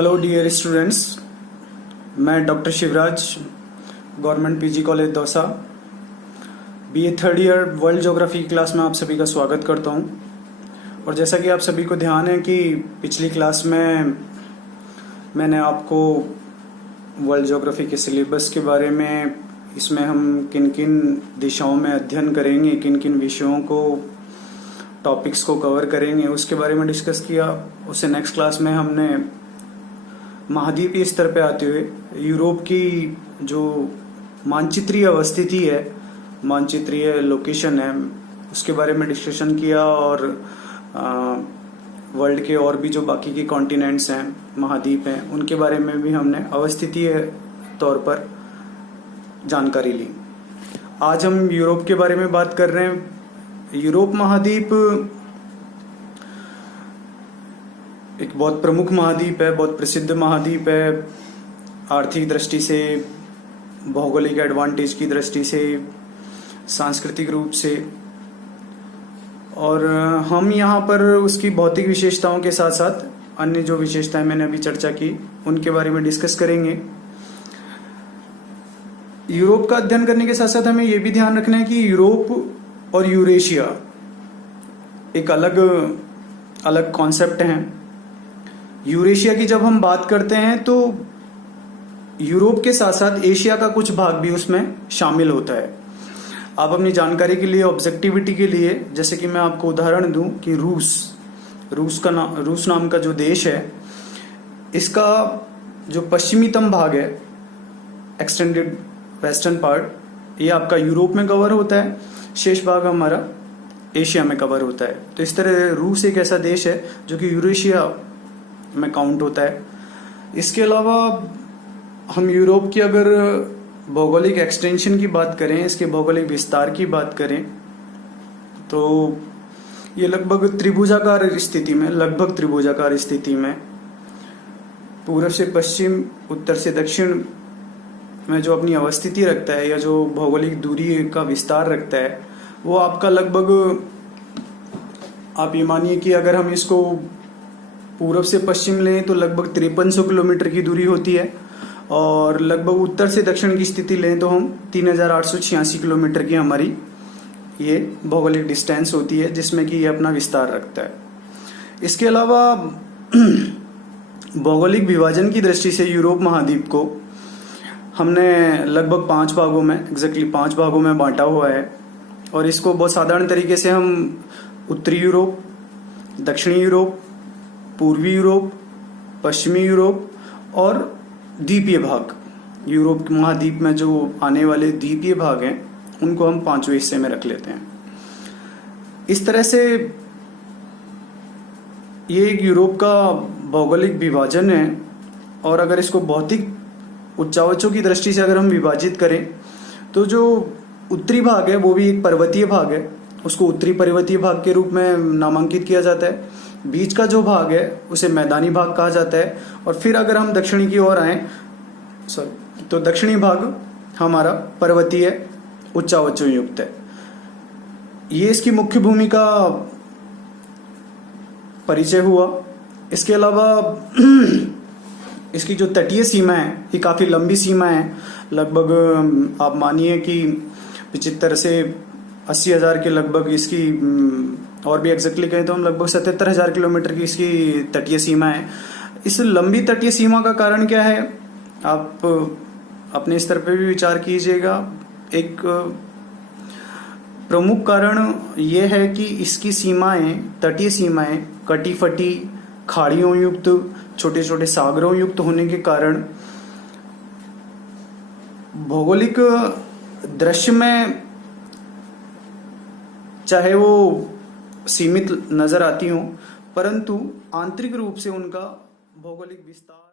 Hello dear students, मैं doctor Shivraj, government PG college Dausa, BA third year world geography class में आप सभी का स्वागत करता हूं। और जैसा कि आप सभी को ध्यान है कि पिछली क्लास में मैंने आपको वर्ल्ड ज्योग्राफी के सिलेबस के बारे में, इसमें हम किन किन दिशाओं में अध्ययन करेंगे, किन किन विषयों को, टॉपिक्स को कवर करेंगे, उसके बारे में डिस्कस किया। उससे नेक्स्ट क्लास में हमने महाद्वीपीय स्तर पे आते हुए यूरोप की जो मानचित्रीय अवस्थिति है, मानचित्रीय लोकेशन है, उसके बारे में डिस्कशन किया। और वर्ल्ड के और भी जो बाकी के कॉन्टिनेंट्स हैं, महाद्वीप हैं, उनके बारे में भी हमने अवस्थितीय तौर पर जानकारी ली। आज हम यूरोप के बारे में बात कर रहे हैं। यूरोप महाद्वीप एक बहुत प्रमुख महाद्वीप है, बहुत प्रसिद्ध महाद्वीप है। आर्थिक दृष्टि से, भौगोलिक एडवांटेज की दृष्टि से, सांस्कृतिक रूप से। और हम यहाँ पर उसकी भौतिक विशेषताओं के साथ साथ अन्य जो विशेषताएं मैंने अभी चर्चा की, उनके बारे में डिस्कस करेंगे। यूरोप का अध्ययन करने के साथ साथ हमें ये भी ध्यान रखना है कि यूरोप और यूरेशिया एक अलग अलग कॉन्सेप्ट हैं। यूरेशिया की जब हम बात करते हैं तो यूरोप के साथ साथ एशिया का कुछ भाग भी उसमें शामिल होता है। आप अपनी जानकारी के लिए, ऑब्जेक्टिविटी के लिए, जैसे कि मैं आपको उदाहरण दूं कि रूस नाम का जो देश है, इसका जो पश्चिमीतम भाग है, एक्सटेंडेड वेस्टर्न पार्ट, ये आपका यूरोप में कवर होता है, शेष भाग हमारा एशिया में कवर होता है। तो इस तरह रूस एक ऐसा देश है जो कि यूरेशिया में काउंट होता है। इसके अलावा हम यूरोप की अगर भौगोलिक एक्सटेंशन की बात करें, इसके भौगोलिक विस्तार की बात करें, तो ये लगभग त्रिभुजाकार स्थिति में पूर्व से पश्चिम, उत्तर से दक्षिण में जो अपनी अवस्थिति रखता है, या जो भौगोलिक दूरी का विस्तार रखता है, वो आपका लगभग, आप ये मानिए कि अगर हम इसको पूर्व से पश्चिम लें तो लगभग 5300 किलोमीटर की दूरी होती है, और लगभग उत्तर से दक्षिण की स्थिति लें तो हम 3886 किलोमीटर की हमारी ये भौगोलिक डिस्टेंस होती है, जिसमें कि ये अपना विस्तार रखता है। इसके अलावा भौगोलिक विभाजन की दृष्टि से यूरोप महाद्वीप को हमने लगभग 5 भागों में, एग्जैक्टली 5 भागों में बांटा हुआ है। और इसको बहुत साधारण तरीके से हम उत्तरी यूरोप, दक्षिणी यूरोप, पूर्वी यूरोप, पश्चिमी यूरोप और द्वीपीय भाग, यूरोप महाद्वीप में जो आने वाले द्वीपीय भाग हैं, उनको हम 5वें हिस्से में रख लेते हैं। इस तरह से ये एक यूरोप का भौगोलिक विभाजन है। और अगर इसको भौतिक उच्चावचों की दृष्टि से अगर हम विभाजित करें, तो जो उत्तरी भाग है वो भी एक पर्वतीय भाग है, उसको उत्तरी पर्वतीय भाग के रूप में नामांकित किया जाता है। बीच का जो भाग है उसे मैदानी भाग कहा जाता है। और फिर अगर हम दक्षिणी की ओर आए, तो दक्षिणी भाग हमारा पर्वतीय उच्चावचों युक्त है। ये इसकी मुख्य भूमि का परिचय हुआ। इसके अलावा इसकी जो तटीय सीमा है, ये काफी लंबी सीमा है। लगभग आप मानिए कि 75 से 80,000 के लगभग इसकी, और भी एग्जैक्टली कहें तो हम लगभग 77,000 किलोमीटर की इसकी तटीय सीमा है। इस लंबी तटीय सीमा का कारण क्या है, आप अपने स्तर पर भी विचार कीजिएगा। एक प्रमुख कारण यह है कि इसकी सीमाएं, तटीय सीमाएं कटी फटी, खाड़ियों युक्त, छोटे छोटे सागरों युक्त होने के कारण भौगोलिक दृश्य में चाहे वो सीमित नजर आती हों, परंतु आंतरिक रूप से उनका भौगोलिक विस्तार